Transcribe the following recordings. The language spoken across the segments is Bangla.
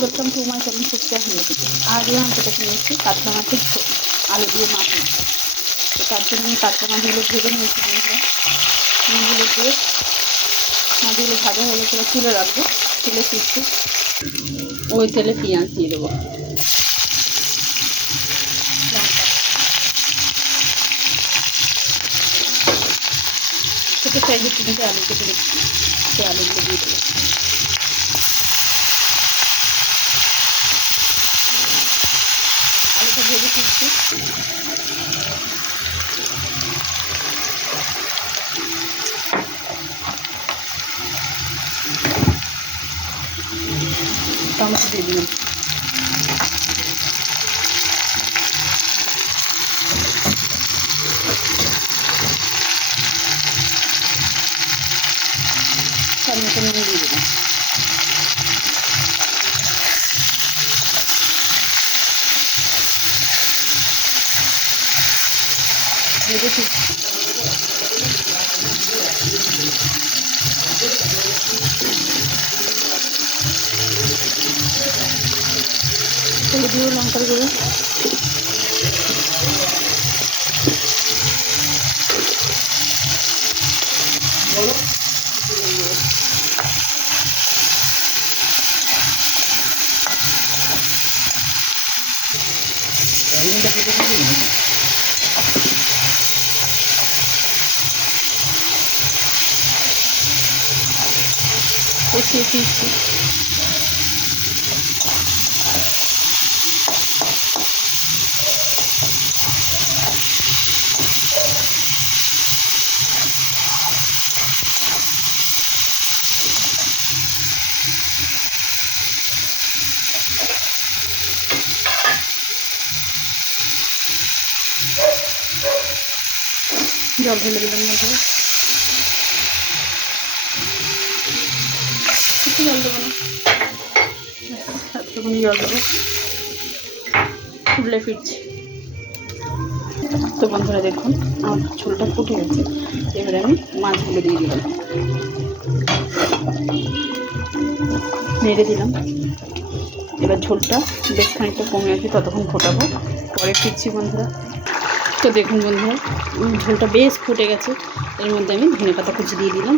করতাম 2 মাস আমি ঠিকঠাক হয়ে যেত। আজ আমি সেটাকে নিয়েছি কাতলা মাছের ঝোল আলু দিয়ে মাছ নিয়েছি। তো তার জন্য আমি কাতলা মাছগুলো ভেজে নিয়েছি বন্ধুরা। নুনগুলো দিয়ে মাছগুলো ভাজা হয়ে গেলে তুলে রাখবো। তুলে ফিরছি ওই তেলে পেঁয়াজ দিয়ে দেবো, ছোটো সাইজের 3টে আলু কেটে রেখেছি, সেই আলুগুলো দিয়ে দেবো। আলুটা ভেজে ফিরছি। টমেটো দিয়ে দিলাম, টমেটো নুন দিয়ে দিলাম। ভেজে ফিরছি। হলুদ লঙ্কার গুঁড়ো, কষিয়ে ফিরছি। জল ঢেলে দিলাম বন্ধুরা, কিছু জল দেবো না, এতটুকুনি জল দেবো। ফুটলে ফিরছি। তো বন্ধুরা দেখুন আমার ঝোলটা ফুটে গেছে। এবারে আমি মাছগুলো দিয়ে দিলাম, নেড়ে দিলাম। এবার ঝোলটা বেশ খানিকটা কমে আছে, ততক্ষণ ফোটাবো, পরে ফিরছি বন্ধুরা। তো দেখুন বন্ধুরা ঝোলটা বেশ ফুটে গেছে। এর মধ্যে আমি ধনেপাতা কুচি দিয়ে দিলাম।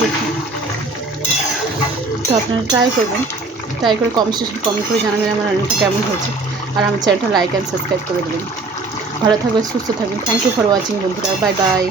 দেখুন, তো আপনারা ট্রাই করবেন, ট্রাই করে কমেন্ট করে জানাবেন আমার রান্নাটা কেমন হয়েছে। আর আমার চ্যানেলটা লাইক অ্যান্ড সাবস্ক্রাইব করে দেবেন। ভালো থাকবেন, সুস্থ থাকবেন। থ্যাংক ইউ ফর ওয়াচিং বন্ধুরা, বাই বাই।